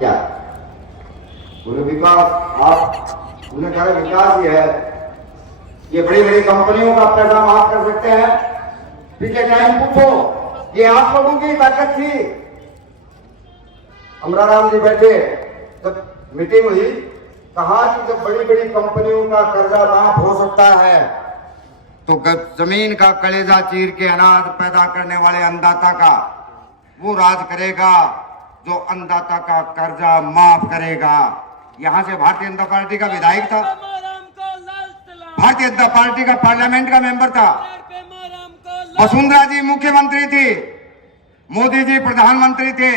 क्या बोले विकास, आप उन्हें कहा विकास ये है, ये बड़ी बड़ी कंपनियों का पैसा माफ कर सकते हैं। पिछले टाइम पूछो, ये आप लोगों की ताकत थी। अमराराम जी बैठे, जब मीटिंग हुई, कहा कि जब बड़ी बड़ी कंपनियों का कर्जा माफ हो सकता है तो जमीन का कलेजा चीर के अनाज पैदा करने वाले अन्नदाता का वो राज करेगा जो अन्नदाता का कर्जा माफ करेगा। यहां से भारतीय जनता पार्टी का विधायक था, भारतीय जनता पार्टी का पार्लियामेंट का मेंबर था, वसुंधरा जी मुख्यमंत्री थी, मोदी जी प्रधानमंत्री थे।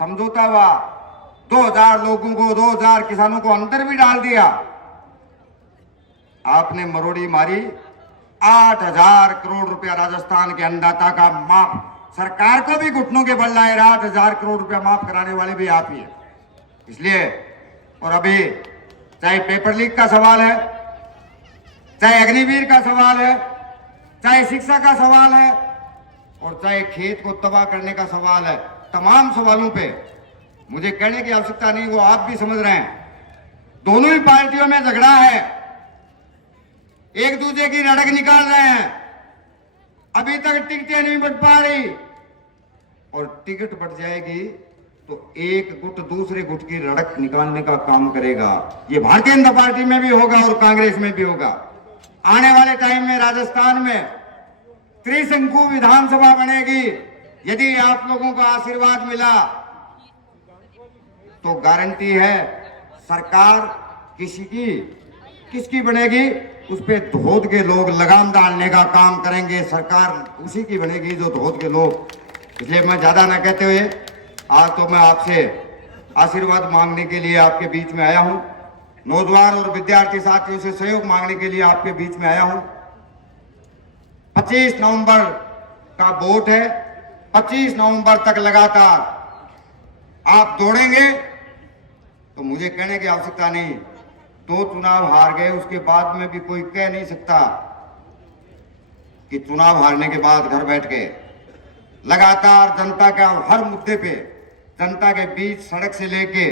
समझौता हुआ, 2000 लोगों को, 2000 किसानों को अंदर भी डाल दिया। आपने मरोड़ी मारी, 8000 करोड़ रुपया राजस्थान के अन्नदाता का माफ, सरकार को भी घुटनों के बल लाए 8000 करोड़ रुपया माफ कराने वाले भी आप ही हैं। इसलिए, और अभी चाहे पेपर लीक का सवाल है, चाहे अग्निवीर का सवाल है, चाहे शिक्षा का सवाल है, और चाहे खेत को तबाह करने का सवाल है, तमाम सवालों पे मुझे कहने की आवश्यकता नहीं, वो आप भी समझ रहे हैं। दोनों ही पार्टियों में झगड़ा है, एक दूसरे की रड़क निकाल रहे हैं। अभी तक टिकटें नहीं बट पा रही, और टिकट बट जाएगी तो एक गुट दूसरे गुट की रड़क निकालने का काम करेगा। ये भारतीय जनता पार्टी में भी होगा और कांग्रेस में भी होगा। आने वाले टाइम में राजस्थान में त्रिशंकु विधानसभा बनेगी। यदि आप लोगों का आशीर्वाद मिला तो गारंटी है सरकार किसकी बनेगी, उस पे धोद के लोग लगाम डालने का काम करेंगे। सरकार उसी की बनेगी जो धोद के लोग। इसलिए मैं ज्यादा ना कहते हुए आज तो मैं आपसे आशीर्वाद मांगने के लिए आपके बीच में आया हूं। नौजवान और विद्यार्थी साथियों से सहयोग मांगने के लिए आपके बीच में आया हूं। 25 नवंबर का वोट है, 25 नवंबर तक लगातार आप दौड़ेंगे तो मुझे कहने की आवश्यकता नहीं। 2 चुनाव हार गए, उसके बाद में भी कोई कह नहीं सकता कि चुनाव हारने के बाद घर बैठ के लगातार जनता का हर मुद्दे पे, जनता के बीच सड़क से लेके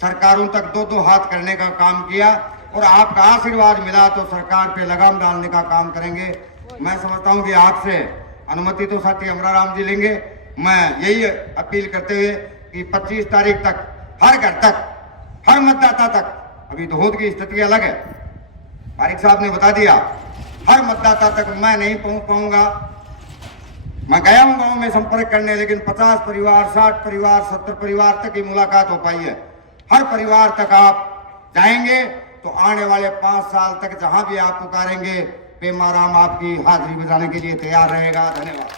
सरकारों तक 2-2 हाथ करने का काम किया, और आपका आशीर्वाद मिला तो सरकार पे लगाम डालने का काम करेंगे। मैं समझता हूं कि आपसे अनुमति तो साथी अमराराम जी लेंगे। मैं यही अपील करते हुए कि 25 तारीख तक हर घर तक, हर मतदाता तक, अभी धोद की स्थिति अलग है, पारिक साहब ने बता दिया, हर मतदाता तक मैं नहीं पहुंच पाऊंगा। मैं गया हूं गांव में संपर्क करने, लेकिन 50 परिवार, 60 परिवार, 70 परिवार तक ही मुलाकात हो पाई है। हर परिवार तक आप जाएंगे तो आने वाले 5 साल तक जहां भी आप पुकारेंगे, पेमाराम आपकी हाजिरी बजाने के लिए तैयार रहेगा। धन्यवाद।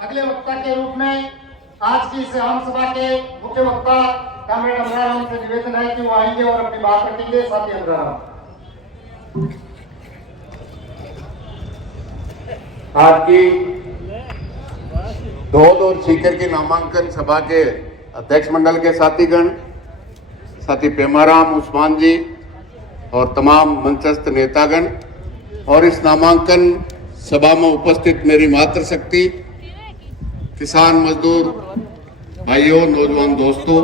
अगले वक्ता के रूप में आज की इस आम सभा के मुख्य वक्ता कॉमरेड अमराराम से निवेदन है कि वो आएंगे और अपनी बात रखेंगे। साथी अमराराम, आज की धोद और सीकर की नामांकन सभा के अध्यक्ष मंडल के साथीगण, साथी पेमाराम उस्मान जी और तमाम मंचस्थ नेतागण, और इस नामांकन सभा में उपस्थित मेरी मातृशक्ति, किसान मजदूर भाइयों, नौजवान दोस्तों,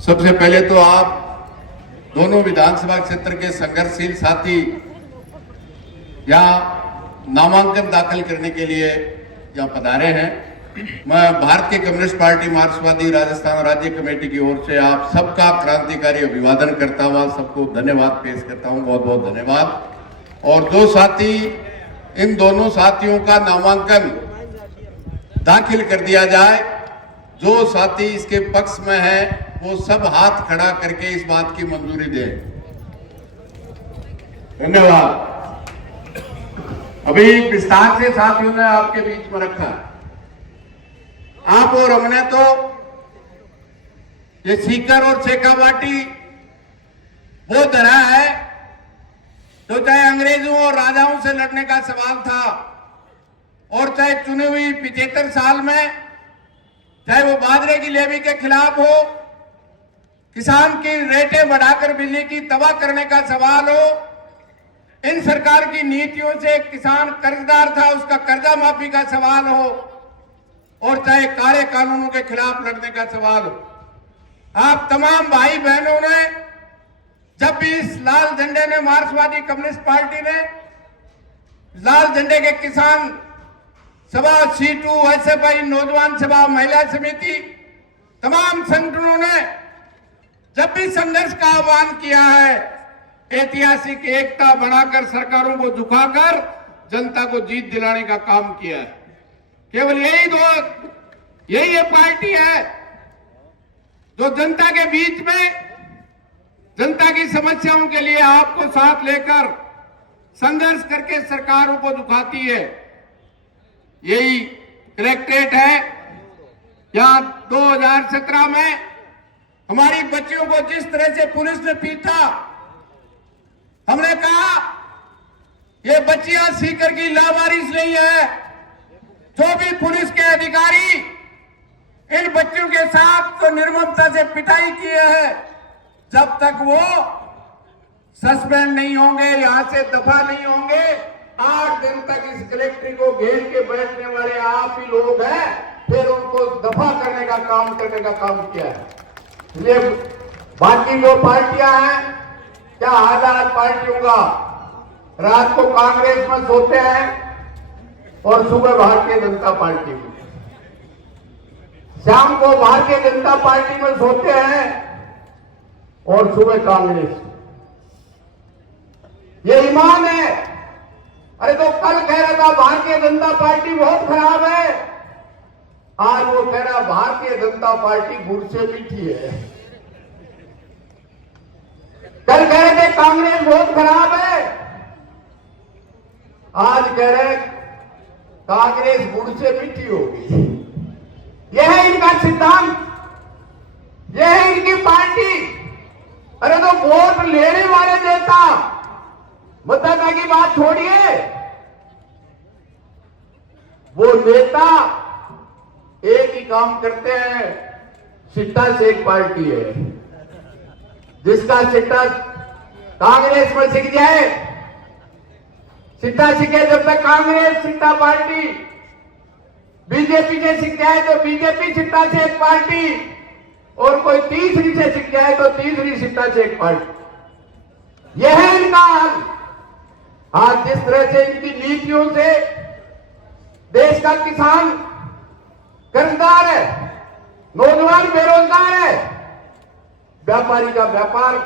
सबसे पहले तो आप दोनों विधानसभा क्षेत्र के संघर्षशील साथी यहाँ नामांकन दाखिल करने के लिए यहाँ पधारे हैं। मैं भारतीय कम्युनिस्ट पार्टी मार्क्सवादी राजस्थान राज्य कमेटी की ओर से आप सबका क्रांतिकारी अभिवादन करता हुआ सबको धन्यवाद पेश करता हूँ। बहुत बहुत धन्यवाद। और जो साथी, इन दोनों साथियों का नामांकन दाखिल कर दिया जाए। जो साथी इसके पक्ष में है वो सब हाथ खड़ा करके इस बात की मंजूरी दें। धन्यवाद। अभी विस्तार से साथियों ने आपके बीच में रखा। आप और हमने तो ये सीकर और शेखावाटी वो धरा है तो चाहे अंग्रेजों और राजाओं से लड़ने का सवाल था, और चाहे चुनी हुई 75 साल में, चाहे वो बाजरे की लेवी के खिलाफ हो, किसान की रेटें बढ़ाकर बिजली की तबाह करने का सवाल हो, इन सरकार की नीतियों से किसान कर्जदार था उसका कर्जा माफी का सवाल हो, और चाहे काले कानूनों के खिलाफ लड़ने का सवाल हो, आप तमाम भाई बहनों ने जब भी इस लाल झंडे ने, मार्क्सवादी कम्युनिस्ट पार्टी ने लाल झंडे के किसान सभा, C2, SFI, नौजवान सभा, महिला समिति, तमाम संगठनों ने जब भी संघर्ष का आह्वान किया है, ऐतिहासिक एकता बनाकर सरकारों को झुकाकर जनता को जीत दिलाने का काम किया है। केवल यही ये पार्टी है जो जनता के बीच में, जनता की समस्याओं के लिए आपको साथ लेकर संघर्ष करके सरकारों को झुकाती है। यही कलेक्ट्रेट है जहां 2017 में हमारी बच्चियों को जिस तरह से पुलिस ने पीटा, हमने कहा ये बच्चियां सीकर की लावारिस नहीं है। जो भी पुलिस के अधिकारी इन बच्चों के साथ तो निर्ममता से पिटाई किए है, जब तक वो सस्पेंड नहीं होंगे, यहां से दफा नहीं होंगे, 8 दिन तक इस कलेक्ट्रेट को घेर के बैठने वाले आप ही लोग हैं। फिर उनको दफा करने का काम किया है। इसलिए बाकी जो पार्टियां हैं, क्या आजाद पार्टियों का, रात को कांग्रेस में सोते हैं और सुबह भारतीय जनता पार्टी में, शाम को भारतीय जनता पार्टी में सोते हैं और सुबह कांग्रेस। ये ईमान है। अरे तो कल कह रहा था भारतीय जनता पार्टी बहुत खराब है, आज वो कह रहा भारतीय जनता पार्टी गुड़ से मीठी है। कल कह रहे थे कांग्रेस बहुत खराब है, आज कह रहे कांग्रेस गुड़ से मीठी होगी। यह है इनका सिद्धांत, यह है इनकी पार्टी। अरे तो वोट लेने वाले नेता, मतदाता की बात छोड़िए, वो नेता एक ही काम करते हैं, सिट्टा से एक पार्टी है। जिसका सिट्टा कांग्रेस में सिक जाए, सिट्टा सिके जब तक कांग्रेस सिट्टा पार्टी, बीजेपी से सिक जाए तो बीजेपी सिट्टा से एक पार्टी, और कोई तीसरी से सिक जाए तो तीसरी सिट्टा से एक पार्टी। यह है इनका हाल। आज जिस तरह से इनकी नीतियों से देश का किसान कर्जदार है, नौजवान बेरोजगार है, व्यापारी का व्यापार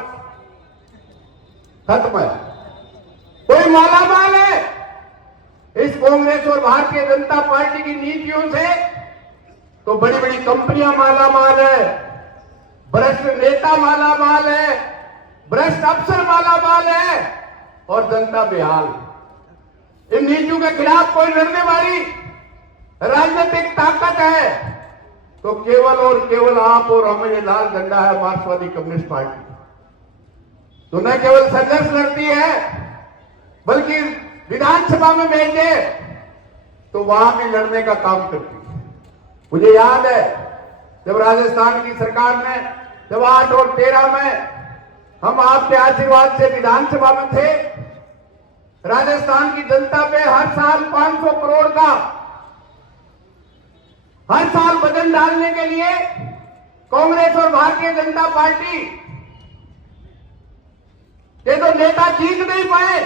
खत्म है, कोई मालामाल है। इस कांग्रेस और भारतीय जनता पार्टी की नीतियों से तो बड़ी बड़ी कंपनियां मालामाल है, भ्रष्ट नेता मालामाल है, भ्रष्ट अफसर मालामाल है, और जनता बेहाल। इन नीतियों के खिलाफ कोई लड़ने वाली राजनीतिक ताकत है तो केवल और केवल आप और हमें। ये लाल झंडा है मार्क्सवादी कम्युनिस्ट पार्टी, तो न केवल संघर्ष लड़ती है बल्कि विधानसभा में भेजे तो वहां भी लड़ने का काम करती है। मुझे याद है जब राजस्थान की सरकार ने, जब 8 और 13 में हम आपके आशीर्वाद से विधानसभा में थे, राजस्थान की जनता पे हर साल 500 करोड़ का हर साल बजट डालने के लिए कांग्रेस और भारतीय जनता पार्टी के तो नेता जीत नहीं पाए।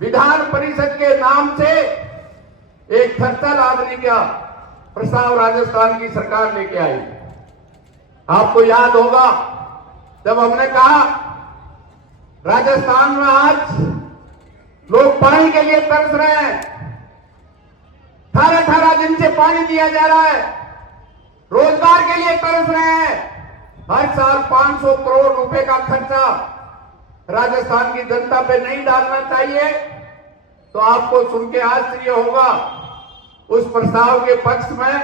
विधान परिषद के नाम से एक खर्चा लादने का प्रस्ताव राजस्थान की सरकार लेके आई। आपको याद होगा जब हमने कहा राजस्थान में आज लोग पानी के लिए तरस रहे हैं, 18 दिन से पानी दिया जा रहा है, रोजगार के लिए तरस रहे हैं, हर साल 500 करोड़ रुपए का खर्चा राजस्थान की जनता पे नहीं डालना चाहिए। तो आपको सुन के आश्चर्य होगा, उस प्रस्ताव के पक्ष में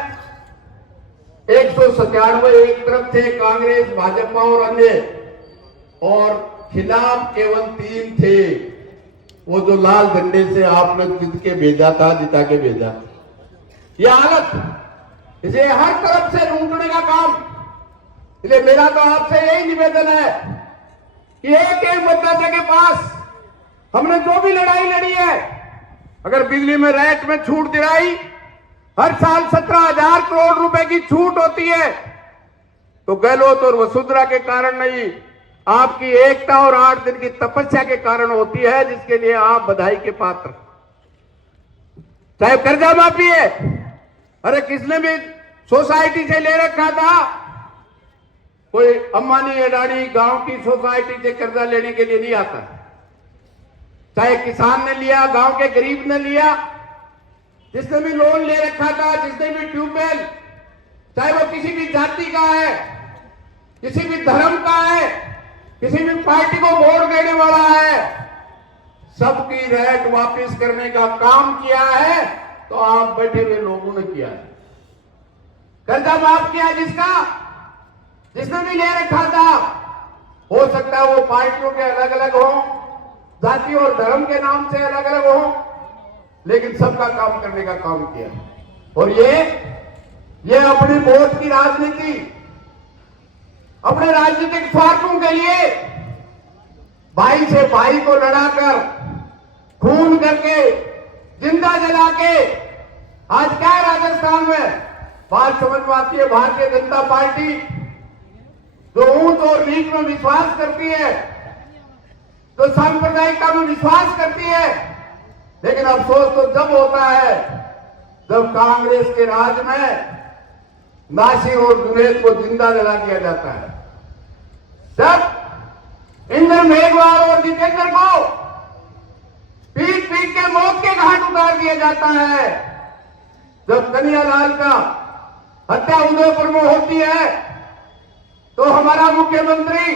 197 एक तरफ थे कांग्रेस, भाजपा और अन्य, और खिलाफ केवल 3 थे। वो जो लाल झंडे से आपने जिता के भेजा था। ये हालत, इसे हर तरफ से लूटने का काम, इसलिए मेरा तो आपसे यही निवेदन है कि एक एक मतदाता के पास हमने जो भी लड़ाई लड़ी है, अगर बिजली में रेट में छूट दिलाई, हर साल 17,000 करोड़ रुपए की छूट होती है, तो गहलोत और वसुंधरा के कारण नहीं, आपकी एकता और 8 दिन की तपस्या के कारण होती है, जिसके लिए आप बधाई के पात्र। चाहे कर्जा माफी है, अरे किसने भी सोसाइटी से ले रखा था, कोई अंबानी अडानी गांव की सोसाइटी से कर्जा लेने के लिए नहीं आता। चाहे किसान ने लिया, गांव के गरीब ने लिया, जिसने भी लोन ले रखा था, जिसने भी ट्यूबवेल, चाहे वो किसी भी जाति का है, किसी भी धर्म का है, किसी भी पार्टी को वोट देने वाला है, सबकी रेट वापस करने का काम किया है, तो आप बैठे हुए लोगों ने किया है। कर्जा माफ किया जिसने भी ले रखा था, हो सकता है वो पार्टियों के अलग अलग हो, जाति और धर्म के नाम से अलग अलग हो, लेकिन सबका काम करने का काम किया। और ये अपनी वोट की राजनीति, अपने राजनीतिक स्वार्थों के लिए भाई से भाई को लड़ाकर, खून करके, जिंदा जला के, आज क्या है राजस्थान में बात समझ में आती है। भारतीय जनता पार्टी जो ऊंच और नीच में विश्वास करती है, जो सांप्रदायिकता में विश्वास करती है, लेकिन अफसोस तो जब होता है जब कांग्रेस के राज में नासिर और जुनैद को जिंदा जला दिया जाता है, जब इंद्र मेघवाल और जितेंद्र को पीट पीट के मौत के घाट उतार दिया जाता है, जब कन्हैयालाल का हत्या उदयपुर में होती है, तो हमारा मुख्यमंत्री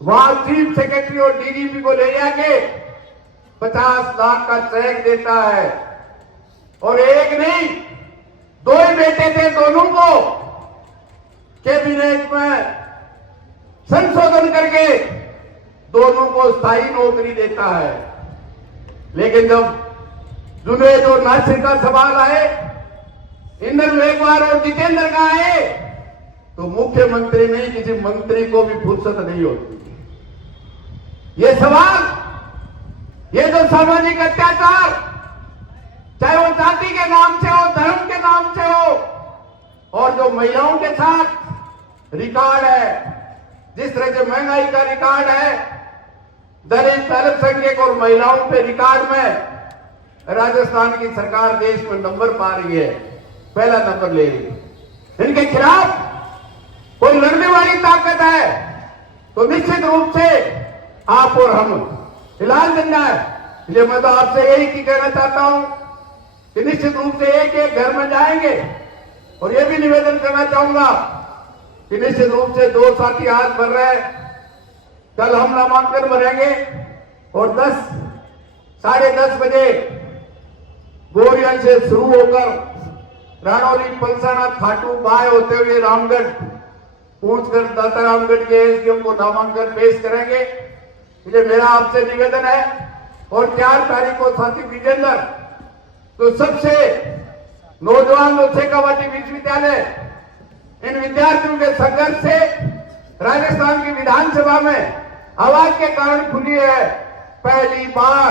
वहां चीफ सेक्रेटरी और डीजीपी को ले जाके 50 लाख का चेक देता है। और एक नहीं, 2 ही बेटे थे, दोनों को कैबिनेट में संशोधन करके दोनों को स्थायी नौकरी देता है। लेकिन जब जुनैद और नासिर का सवाल आए, इंद्र मेघवाल और जितेंद्र का आए, तो मुख्यमंत्री नहीं, किसी मंत्री को भी फुर्सत नहीं होती। ये सवाल, ये जो सामाजिक अत्याचार, चाहे वो जाति के नाम से हो, धर्म के नाम से हो, और जो महिलाओं के साथ रिकॉर्ड है, जिस तरह से महंगाई का रिकॉर्ड है, दलित, अल्पसंख्यक और महिलाओं पे रिकॉर्ड में राजस्थान की सरकार देश में नंबर पा रही है, पहला नंबर ले रही है। इनके खिलाफ कोई लड़ने वाली ताकत है तो निश्चित रूप से आप और हम हिलाल झंडा है। इसलिए मैं तो आपसे यही कहना चाहता हूं कि निश्चित रूप से एक एक घर में जाएंगे, और यह भी निवेदन करना चाहूंगा कि निश्चित रूप से 2 साथी हाथ भर रहे हैं, कल हम नामांकन भरेंगे और 10, साढ़े 10 बजे गोरिया से शुरू होकर राणौली, पलसाना, खाटू, बाय होते हुए रामगढ़ पहुंचकर दाता रामगढ़ के एसडीएम को नामांकन पेश करेंगे। इसलिए मेरा आपसे निवेदन है, और 4 तारीख को साथी विजेंद्र, तो सबसे नौजवान जो शेखावाटी विश्वविद्यालय, इन विद्यार्थियों के संघर्ष से राजस्थान की विधानसभा में आवाज के कारण खुली है। पहली बार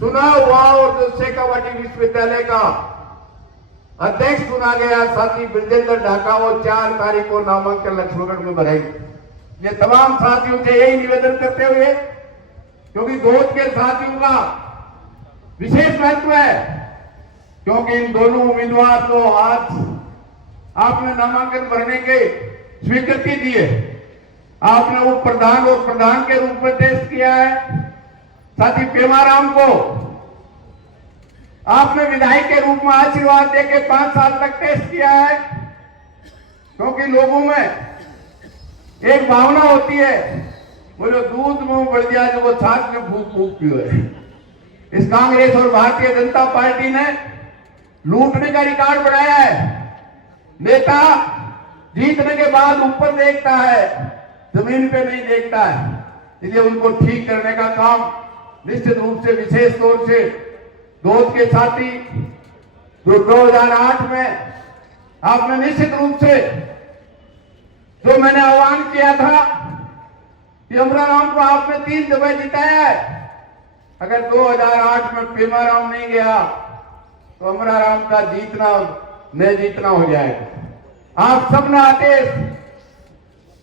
चुनाव हुआ और जो शेखावाटी विश्वविद्यालय का अध्यक्ष चुना गया साथी ब्रजेंद्र ढाका, वो 4 तारीख को नामांकन लक्ष्मणगढ़ में भरेंगे। ये तमाम साथियों से यही निवेदन करते हुए, क्योंकि गोद के साथियों का विशेष महत्व है, क्योंकि इन दोनों उम्मीदवार को आज आपने नामांकन भरने के स्वीकृति दी है। आपने वो प्रधान और प्रधान के रूप में टेस्ट किया है। साथी पेमाराम को आपने विधायक के रूप में आशीर्वाद देके 5 साल तक टेस्ट किया है, क्योंकि लोगों में एक भावना होती है, बोलो दूध मुंह बढ़ जाए जो वो छाछ में फूक फूक पियो है। इस कांग्रेस और भारतीय जनता पार्टी ने लूटने का रिकॉर्ड बनाया है। नेता जीतने के बाद ऊपर देखता है, जमीन पे नहीं देखता है। इसलिए उनको ठीक करने का काम निश्चित रूप से, विशेष तौर से गोद के साथी जो 2008 में आपने निश्चित रूप से जो मैंने आह्वान किया था कि अमराराम को आपने 3 दफे जिताया है। अगर 2008 में पेमाराम नहीं गया तो अमराराम का जीतना न जीतना हो जाएगा। आप सबने आदेश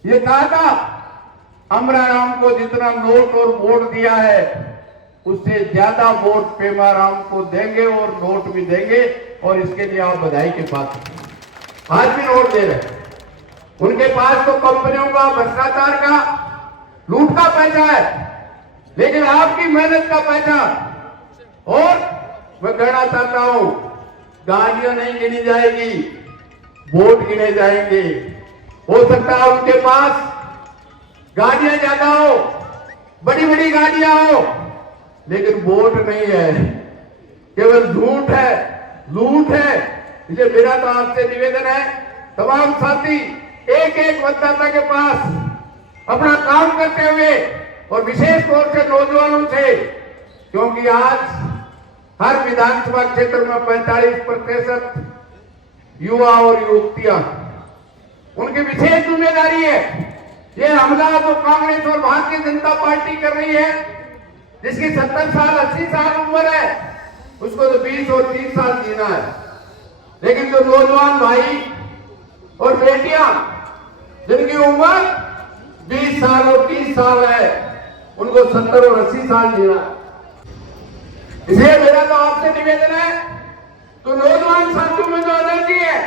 ये कहा था, अमराराम को जितना नोट और वोट दिया है उससे ज्यादा वोट पेमाराम को देंगे और नोट भी देंगे, और इसके लिए आप बधाई के पात्र। आज भी नोट दे रहे हैं। उनके पास तो कंपनियों का, भ्रष्टाचार का, लूट का पैसा है, लेकिन आपकी मेहनत का पैसा। और मैं कहना चाहता हूं, गाड़ियां नहीं गिनी जाएगी, वोट गिने जाएंगे। हो सकता है उनके पास गाड़ियां ज्यादा हो, बड़ी बड़ी गाड़ियां हो, लेकिन वोट नहीं है, केवल झूठ है, लूट है। इसलिए मेरा तो आपसे निवेदन है, तमाम साथी एक एक मतदाता के पास अपना काम करते हुए, और विशेष तौर से नौजवानों से, क्योंकि आज हर विधानसभा क्षेत्र में 45% युवा और युवतियां, उनकी विशेष जिम्मेदारी है। ये हमला जो कांग्रेस और भारतीय जनता पार्टी कर रही है, जिसकी 70 साल 80 साल उम्र है, उसको तो 20 और 30 साल जीना है। लेकिन जो नौजवान भाई और बेटियां जिनकी उम्र 20 साल और 30 साल है, उनको 70 और 80 साल जीना है। इसलिए मेरा तो आपसे निवेदन है, तो नौजवान साथियों में जो एनर्जी है,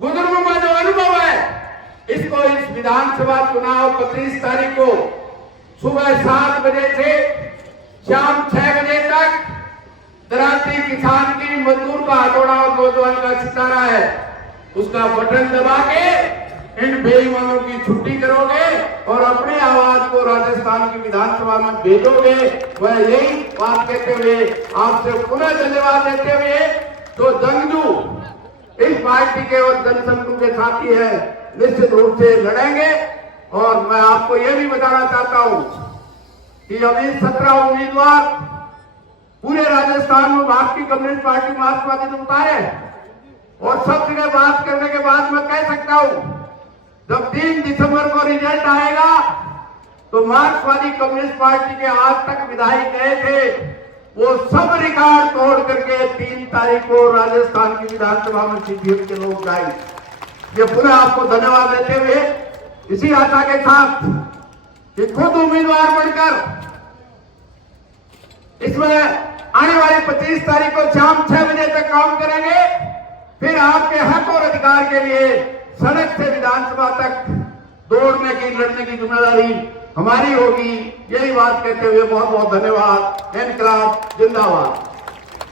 बुजुर्गों में जो अनुभव है, इसको इस विधानसभा चुनाव 25 तारीख को सुबह 7 बजे से शाम 6 बजे तक दराती किसान की, मजदूर का हथौड़ा और नौजवान का सितारा है, उसका बटन दबा के इन बेईमानों की छुट्टी करोगे और अपनी आवाज को राजस्थान की विधानसभा में भेजोगे। वह यही बात कहते हुए आपसे पुनः धन्यवाद देते हुए, जो जंगजू इस पार्टी के और जनसंघ के साथी है, निश्चित रूप से लड़ेंगे। और मैं आपको यह भी बताना चाहता हूं कि अभी 17 उम्मीदवार पूरे राजस्थान में भारतीय कम्युनिस्ट पार्टी मार्क्सवादी ने उतारे, और सब जगह बात करने के बाद मैं कह सकता हूं, जब 3 दिसंबर को रिजल्ट आएगा तो मार्क्सवादी कम्युनिस्ट पार्टी के आज तक विधायक गए थे, वो सब रिकॉर्ड तोड़ करके 3 तारीख को राजस्थान की विधानसभा में सीपीएम के लोग जाएंगे। ये पुनः आपको धन्यवाद देते हुए, इसी आशा के साथ कि खुद उम्मीदवार बनकर इसमें आने वाली 25 तारीख को शाम 6 बजे तक काम करेंगे। फिर आपके हक और अधिकार के लिए सड़क से विधानसभा तक दौड़ने की, लड़ने की जिम्मेदारी हमारी होगी। यही बात कहते हुए बहुत बहुत धन्यवाद। इनकलाब जिंदाबाद।